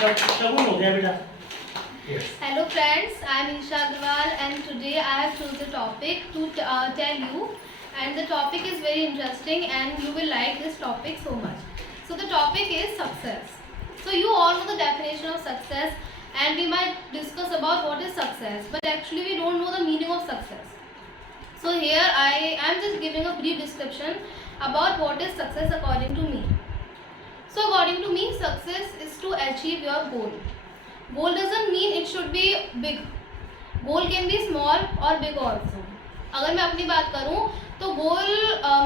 शगुन हो गया बेटा। Hello friends, I am Isha Agrawal and today I have chosen a topic to tell you, and the topic is very interesting and you will like this topic so much. So the topic is success. So you all know the definition of success and we might discuss about what is success, but actually we don't know the meaning of success. So here I am just giving a brief description about what is success according to me. So according to me, success is to achieve your goal. Goal doesn't mean it should be big. Goal can be small or big also. अगर मैं अपनी बात करूं तो गोल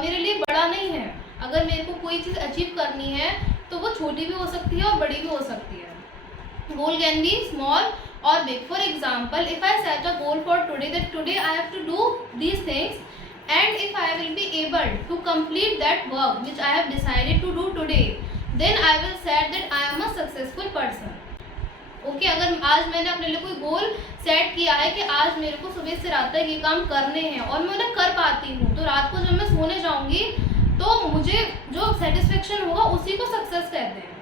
मेरे लिए बड़ा नहीं है. अगर मेरे को कोई चीज़ अचीव करनी है तो वो छोटी भी हो सकती है और बड़ी भी हो सकती है. Goal can be small or big. For example, if I set a goal for today that today I have to do these things, and if I will be able to complete that work which I have decided to do today, then I will say that I am a successful person. Okay अगर आज मैंने अपने लिए कोई goal set किया है कि आज मेरे को सुबह से रात तक ये काम करने हैं और मैं उन्हें कर पाती हूँ, तो रात को जब मैं सोने जाऊँगी तो मुझे जो सेटिस्फेक्शन होगा उसी को सक्सेस कहते हैं.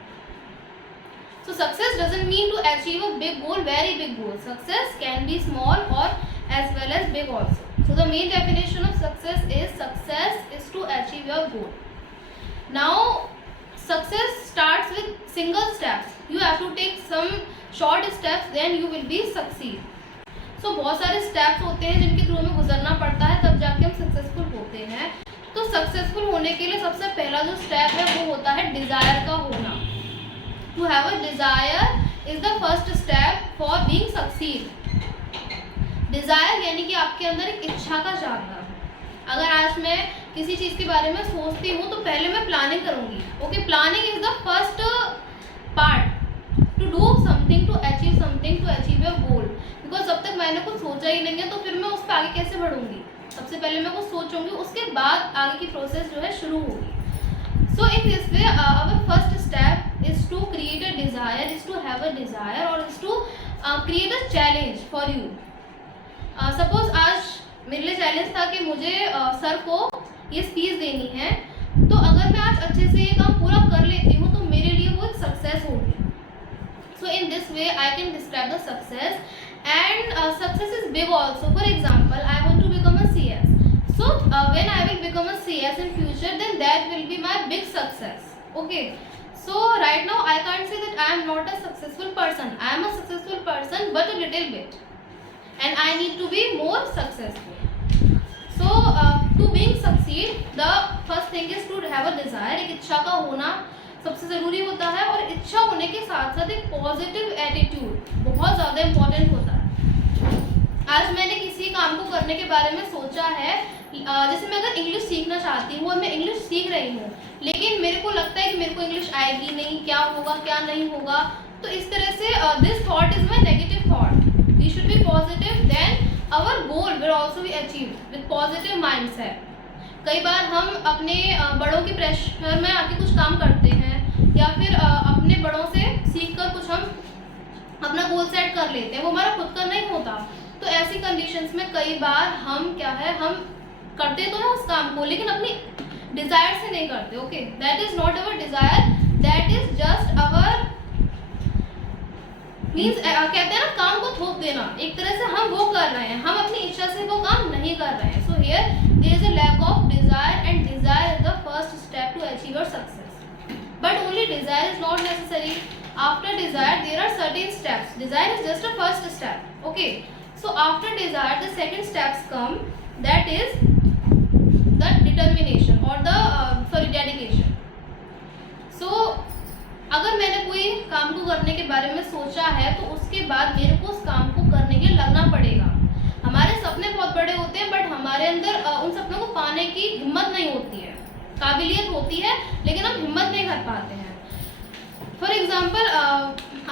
So success doesn't mean to achieve a big goal, very big goal. Success can be small और as well as big also. So the main definition of success is to achieve your goal. Now success starts with single steps. You have to take some short steps, then you will be succeed. So बहुत सारे steps होते हैं जिनके through हमें गुजरना पड़ता है, तब जाके हम सक्सेसफुल होते हैं. तो सक्सेसफुल होने के लिए सबसे पहला जो स्टेप है वो होता है डिज़ायर का होना. To have a desire is the first step for being succeed. Desire यानी कि आपके अंदर एक इच्छा का जागना. अगर आज मैं किसी चीज़ के बारे में सोचती हूँ तो पहले मैं प्लानिंग करूँगी. Okay, planning is the first part to do something, to achieve something, to achieve your goal. Because जब तक मैंने कुछ सोचा ही नहीं है तो फिर मैं उस पर आगे कैसे बढ़ूँगी. सबसे पहले मैं कुछ सोचूंगी, उसके बाद आगे की प्रोसेस जो है शुरू होगी. So in this way our first step is to create a desire, is to have a desire और is to create a challenge for you. Suppose आज मेरे लिए चैलेंज था कि मुझे सर को ये स्पीच देनी है, तो अगर मैं आज अच्छे से ये काम पूरा कर लेती हूँ तो मेरे लिए वो एक सक्सेस होगी. So in this way I can describe the success. And success is big also. For example, I want to become a CS. So when I will become a CS in future, then that will be my big success. Okay, so right now I can't say that I am not a successful person. I am a successful person but a little bit, and I need to be more successful. So to being succeed, the first thing is to have a desire. एक इच्छा का होना सबसे ज़रूरी होता है और इच्छा होने के साथ साथ एक पॉजिटिव एटीट्यूड बहुत ज़्यादा इम्पोर्टेंट होता है. आज मैंने किसी काम को करने के बारे में सोचा है, जैसे मैं अगर इंग्लिश सीखना चाहती हूँ और मैं इंग्लिश सीख रही हूँ, लेकिन मेरे को लगता है कि मेरे को इंग्लिश आएगी नहीं, क्या होगा क्या नहीं होगा, तो इस तरह से this thought is my negative thought. We should be positive, then our goal will also be achieved with positive mindset. कई बार हम अपने बड़ों के प्रेशर में आके कुछ काम करते हैं या फिर अपने बड़ों से सीखकर कुछ हम अपना गोल सेट कर लेते हैं, वो हमारा खुद का नहीं होता. तो ऐसी कंडीशंस में कई बार हम क्या है, हम करते तो हैं उस काम को लेकिन अपनी डिज़ायर से नहीं करते. Okay, that is not our desire, that is just our means कहते हैं ना, काम को थोप देना. एक तरह से हम वो कर रहे हैं, हम अपनी इच्छा से वो काम नहीं कर रहे हैं. So here there is a lack of desire and desire is the first step to achieve your success. But only desire is not necessary. After desire there are certain steps. Desire is just a first step. Okay, so after desire the second steps come, that is the determination और the dedication. So अगर मैंने कोई काम को करने के बारे में सोचा है तो उसके बाद मेरे को उस काम को करने के लिए लगना पड़ेगा. हमारे सपने बहुत बड़े होते हैं बट हमारे अंदर उन सपनों को पाने की हिम्मत नहीं होती है. काबिलियत होती है लेकिन हम हिम्मत नहीं कर पाते हैं. फॉर एग्जाम्पल,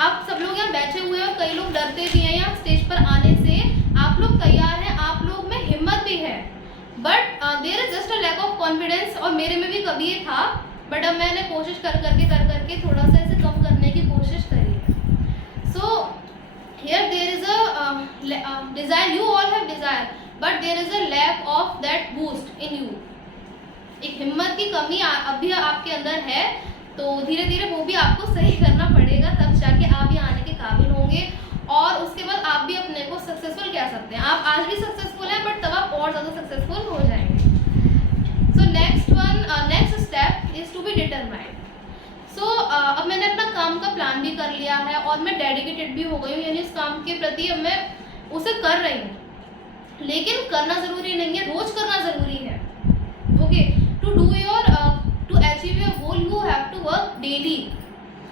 आप सब लोग यहाँ बैठे हुए हैं और कई लोग डरते भी हैं यहाँ स्टेज पर आने से. आप लोग तैयार हैं, आप लोग में हिम्मत भी है, but there is just a lack of confidence. और मेरे में भी कभी ये था, बट अब मैंने कोशिश कर करके थोड़ा सा इसे कम करने की कोशिश करी है. So here there is a desire. You all have desire but there is a lack of that boost in you. एक हिम्मत की कमी अभी आपके अंदर है, तो धीरे धीरे वो भी आपको सही करना पड़ेगा, तब जाके आप यहाँ आने के काबिल होंगे और उसके बाद आप भी अपने को सक्सेसफुल कह सकते हैं। आप आज भी सक्सेसफुल हैं बट तब आप और ज़्यादा सक्सेसफुल हो जाएंगे। So next step is to be determined. So अब मैंने अपना काम का प्लान भी कर लिया है और मैं डेडिकेटेड भी हो गई हूँ, यानी इस काम के प्रति अब मैं उसे कर रही हूँ। लेकिन करना ज़रूरी नहीं है, रोज़ करना ज़रूरी है। Okay, to achieve your goal you have to work daily.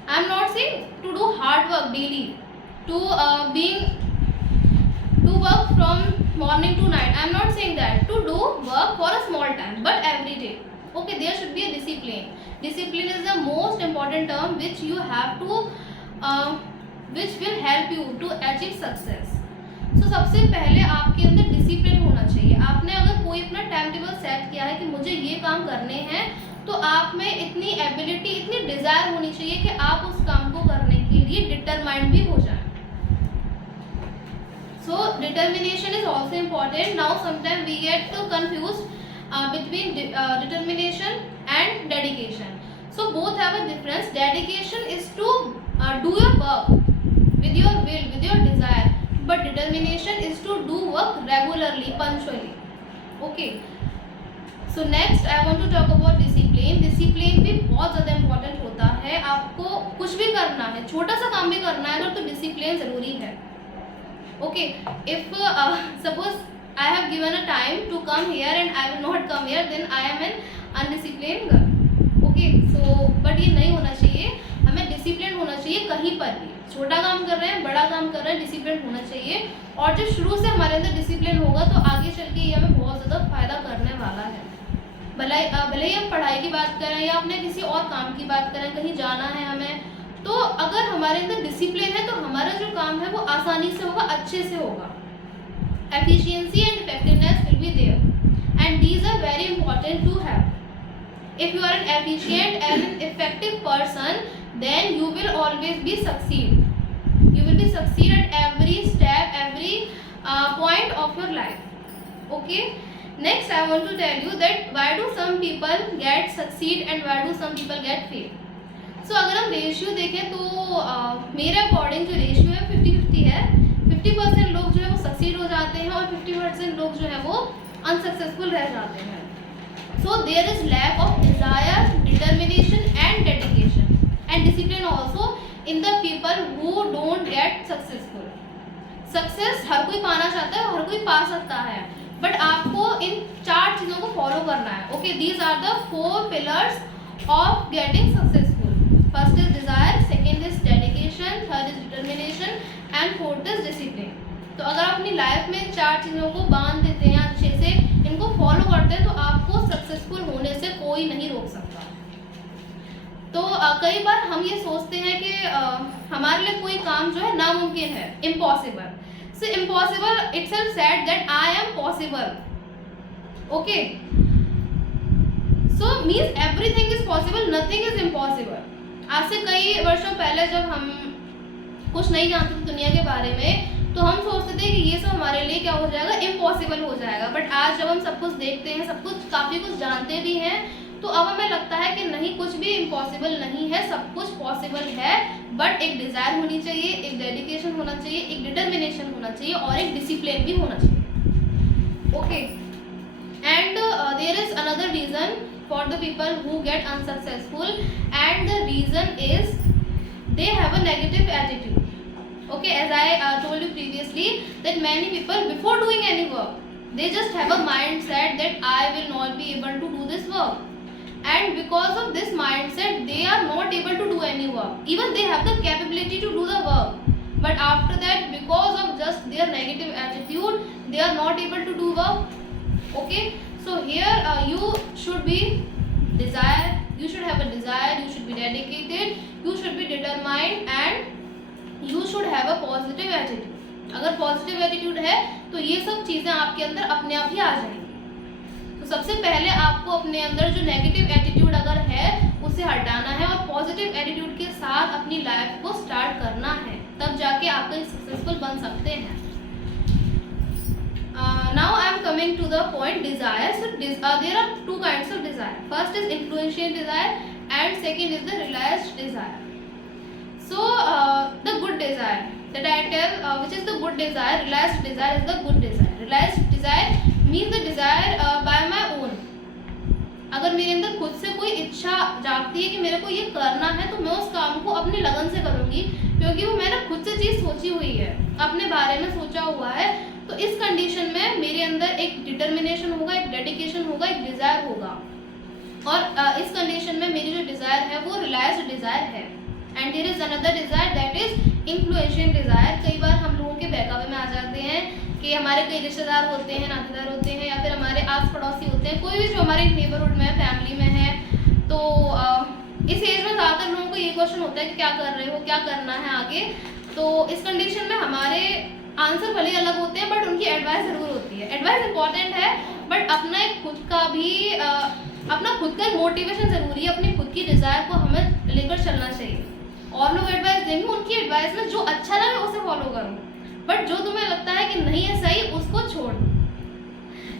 I am not saying to do hard work daily, to work from morning to night. I am not saying that. To do work for a small time but every day. Okay, there should be a discipline. Discipline is the most important term which you have to which will help you to achieve success. So सबसे पहले आपके अंदर discipline होना चाहिए। आपने अगर कोई अपना टाइम टेबल सेट किया है कि मुझे ये काम करने हैं, तो आप में इतनी एबिलिटी, इतनी डिज़ायर होनी चाहिए कि आप उस काम को करने के लिए डिटरमाइंड भी हो जाए। So determination is also important. Now sometimes we get confused between determination and dedication. So both have a difference. Dedication is to do your work with your will, with your desire, but determination is to do work regularly, punctually. Okay. So next I want to talk about discipline. Discipline भी बहुत ज़्यादा important होता है। आपको कुछ भी करना है, छोटा सा काम भी करना है तो डिसिप्लिन ज़रूरी है। Okay, if suppose I have given a time to come here and I will not come here, then I am an undisciplined girl. Okay, so but ये नहीं होना चाहिए, हमें डिसिप्लिन होना चाहिए कहीं पर भी। छोटा काम कर रहे हैं, बड़ा काम कर रहे हैं, डिसिप्लिन होना चाहिए। और जब शुरू से हमारे अंदर डिसिप्लिन होगा तो आगे चल के ये हमें बहुत ज़्यादा फायदा करने वाला है। भले ही हम पढ़ाई की बात करें या अपने किसी और काम की बात करें, कहीं जाना है हमें, तो अगर हमारे अंदर डिसिप्लिन है तो हमारा जो काम है वो आसानी से होगा, अच्छे से होगा। Efficiency and effectiveness will be there and these are very important to have. If you are an efficient and an effective person, then you will always be succeed. You will be succeed at every step, every point of your life. Okay, next I want to tell you that why do some people get succeed and why do some people get fail. So अगर हम ratio देखें तो मेरे according जो ratio है 50-50 है। 50% लोग जो है वो सक्सीड हो जाते हैं और 50% लोग जो है वो अनसक्सेसफुल रह जाते हैं। So there is lack of desire, determination and dedication and discipline also in the people who don't get successful. Success हर कोई पाना चाहता है, हर कोई पा सकता है, बट आपको इन 4 चीज़ों को फॉलो करना है। Okay, these are the 4 pillars of getting successful. First is desire, second is dedication, third is determination and fourth is discipline. तो अगर आप अपनी लाइफ में 4 चीज़ों को बांध देते हैं, अच्छे से इनको फॉलो करते हैं, तो आपको सक्सेसफुल होने से कोई नहीं रोक सकता। तो कई बार हम ये सोचते हैं कि हमारे लिए कोई काम जो है नामुमकिन है, impossible. So impossible itself said that I am possible. Okay, so means everything is possible, nothing is impossible. आज से कई वर्षों पहले जब हम कुछ नहीं जानते थे दुनिया के बारे में, तो हम सोचते थे कि ये सब हमारे लिए क्या हो जाएगा, इम्पॉसिबल हो जाएगा। बट आज जब हम सब कुछ देखते हैं, सब कुछ काफ़ी कुछ जानते भी हैं, तो अब हमें लगता है कि नहीं, कुछ भी इम्पॉसिबल नहीं है, सब कुछ पॉसिबल है। बट एक डिज़ायर होनी चाहिए, एक डेडिकेशन होना चाहिए, एक डिटर्मिनेशन होना चाहिए और एक डिसिप्लिन भी होना चाहिए। Okay, and there is another reason for the people who get unsuccessful, and the reason is they have a negative attitude. Okay, as I told you previously that many people before doing any work, they just have a mindset that I will not be able to do this work, and because of this mindset they are not able to do any work. Even they have the capability to do the work, but after that because of just their negative attitude they are not able to do work. Okay, so here you should be desire, you should have a desire, you should be dedicated, you should be determined and you should have a positive attitude. अगर positive attitude है तो ये सब चीज़ें आपके अंदर अपने आप ही आ जाएंगी। तो सबसे पहले आपको अपने अंदर जो नेगेटिव एटीट्यूड अगर है उसे हटाना है और पॉजिटिव एटीट्यूड के साथ अपनी लाइफ को स्टार्ट करना है, तब जाके आप कहीं सक्सेसफुल बन सकते हैं। Now I am coming to the point desire. So there are 2 kinds of desire. First is influential desire and second is the realized desire. So the good desire that I tell, which is the good desire, realized desire is the good desire. Realized desire means the desire by my own. अगर मेरे अंदर खुद से कोई इच्छा जागती है कि मेरे को ये करना है, तो मैं उस काम को अपनी लगन से करूँगी, क्योंकि वो मैंने खुद से चीज़ सोची हुई है, अपने बारे में सोचा हुआ है। तो इस कंडीशन में मेरे अंदर एक डिटर्मिनेशन होगा, एक डेडिकेशन होगा, एक डिज़ायर होगा। और इस कंडीशन में मेरी जो डिज़ायर है वो रिलायस्ड डिज़ायर है। And there is another desire that is influential desire. कई बार हम लोगों के बहकावे में आ जाते हैं कि हमारे कई रिश्तेदार होते हैं, नातेदार होते हैं, या फिर हमारे आस पड़ोसी होते हैं, कोई भी जो हमारे नेबरहुड में फैमिली में है। तो इस एज में ज़्यादातर लोगों को ये क्वेश्चन होता है कि क्या कर रहे हो, क्या करना है आगे। तो इस कंडीशन में हमारे आंसर भले अलग होते हैं, बट उनकी एडवाइस ज़रूर होती है। एडवाइस इंपॉर्टेंट है, बट अपना एक खुद का भी अपना खुद का मोटिवेशन ज़रूरी है। अपनी खुद की डिज़ायर को हमें लेकर चलना चाहिए। और लोग एडवाइस देंगे, उनकी एडवाइस में जो अच्छा लगे उसे फॉलो करो, बट जो तुम्हें लगता है कि नहीं है सही, उसको छोड़ दो।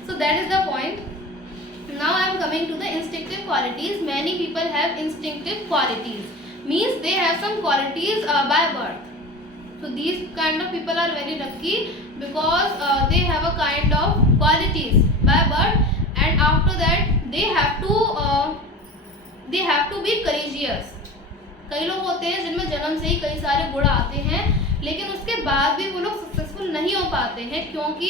So that is the point. Now I am coming to the instinctive qualities. Many people have instinctive qualities, means they have some qualities by birth. So these kind of people are very lucky because they have a kind of qualities by birth, and after that they have to be courageous. कई लोग होते हैं जिनमें जन्म से ही कई सारे गुण आते हैं, लेकिन उसके बाद भी वो लोग सक्सेसफुल नहीं हो पाते हैं, क्योंकि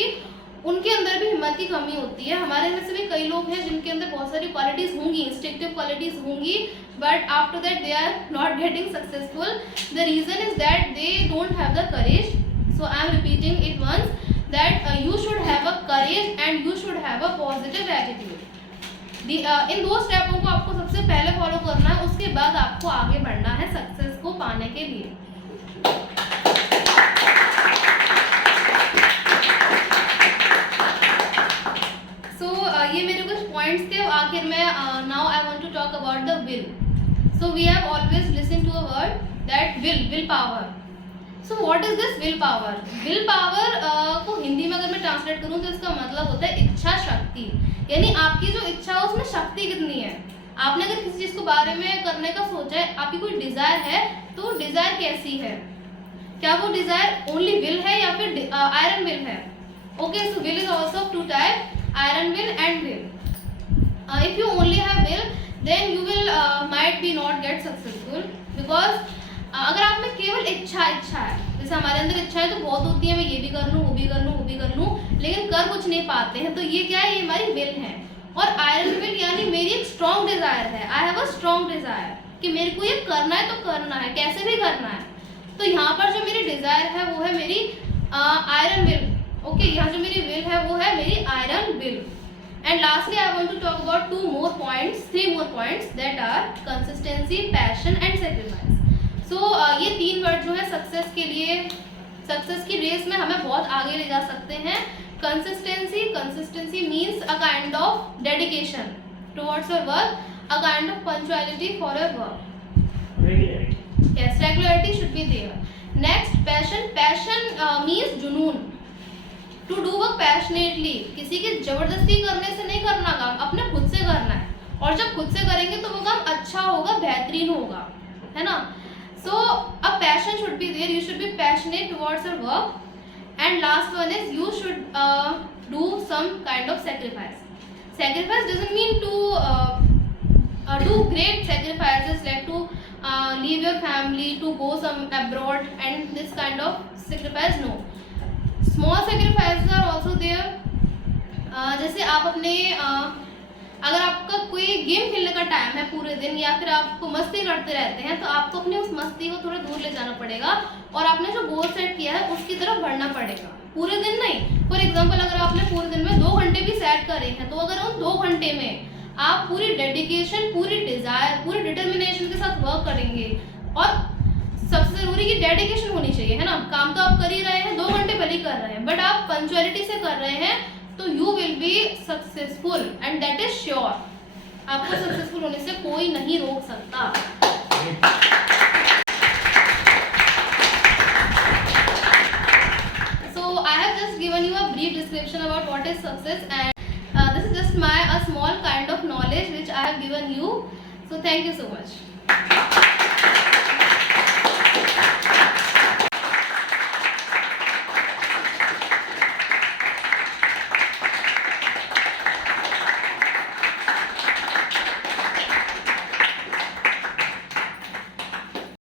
उनके अंदर भी हिम्मत की कमी होती है। हमारे में से भी कई लोग हैं जिनके अंदर बहुत सारी क्वालिटीज़ होंगी, इंस्टिंक्टिव क्वालिटीज़ होंगी, but after that they are not getting successful. The reason is that they don't have the courage. So I am repeating it once that you should have a courage and you should have a positive attitude. इन दो स्टेपों को आपको सबसे पहले follow करना है, उसके बाद आपको आगे बढ़ना है सक्सेस को पाने के लिए। ये मेरे कुछ पॉइंट्स थे। आखिर में now I want to talk about the will. So we have always listen to a word that will power. So what is this will power? Will power को हिंदी में अगर मैं ट्रांसलेट करूँ तो इसका मतलब होता है इच्छा शक्ति। यानी आपकी जो इच्छा है उसमें शक्ति कितनी है। आपने अगर किसी चीज़ के बारे में करने का सोचा है, आपकी कोई डिज़ायर है, तो डिज़ायर कैसी है? क्या वो डिज़ायर ओनली विल है या फिर आयरन विल है? Okay, so will is also of two type, iron will and will. If you only have will, then you will might be not get successful, because अगर आप में केवल इच्छा है, जैसे हमारे अंदर इच्छा है तो बहुत होती है, मैं ये भी कर लूँ, वो भी कर लूँ, वो भी कर लूँ, लेकिन कर कुछ नहीं पाते हैं, तो ये क्या है? ये हमारी विल है। और आयरन विल यानी मेरी एक स्ट्रॉन्ग डिज़ायर है। I have a strong desire कि मेरे को ये करना है तो करना है, कैसे भी करना है। तो यहाँ पर जो मेरी डिज़ायर है वो है मेरी आयरन विल। ओके, यहाँ जो मेरी विल है वो है मेरी iron will. And lastly I want to talk about three more points that are consistency, passion and sacrifice. So ये तीन वर्ड जो है सक्सेस के लिए, सक्सेस की रेस में हमें बहुत आगे ले जा सकते हैं। Consistency means a kind of dedication towards your work, a kind of punctuality for your work. Yes, regularity should be there. Next, passion means जुनून, टू डू वर्क पैशनेटली। किसी की जबरदस्ती करने से नहीं करना काम, अपने खुद से करना है, और जब खुद से करेंगे तो वो काम अच्छा होगा, बेहतरीन होगा, है ना। So a passion should be there, you should be passionate towards your work. And last one is you should do some kind of sacrifice. Sacrifice doesn't mean to do great sacrifices like to leave your family to go some abroad and this kind of sacrifice. No, small sacrifices are also there. जैसे आप अपने अगर आपका कोई game खेलने का time है पूरे दिन, या फिर आपको मस्ती करते रहते हैं, तो आपको अपनी उस मस्ती को थोड़ा दूर ले जाना पड़ेगा, और आपने जो गोल सेट किया है उसकी तरफ बढ़ना पड़ेगा। पूरे दिन नहीं। फॉर एग्जांपल, अगर आपने पूरे दिन में 2 घंटे भी सेट करे हैं, तो अगर उन 2 घंटे में आप पूरी डेडिकेशन, पूरी डिज़ायर, पूरी डिटर्मिनेशन के साथ वर्क करेंगे, और सबसे ज़रूरी कि डेडिकेशन होनी चाहिए, है ना। काम तो आप कर ही रहे हैं, 2 घंटे भले ही कर रहे हैं, बट आप पंक्चुअलिटी से कर रहे हैं, तो you will be successful and that is sure. आपको सक्सेसफुल होने से कोई नहीं रोक सकता। So I have just given you a brief description about what is success, and this is just a small kind of knowledge which I have given you. So thank you so much.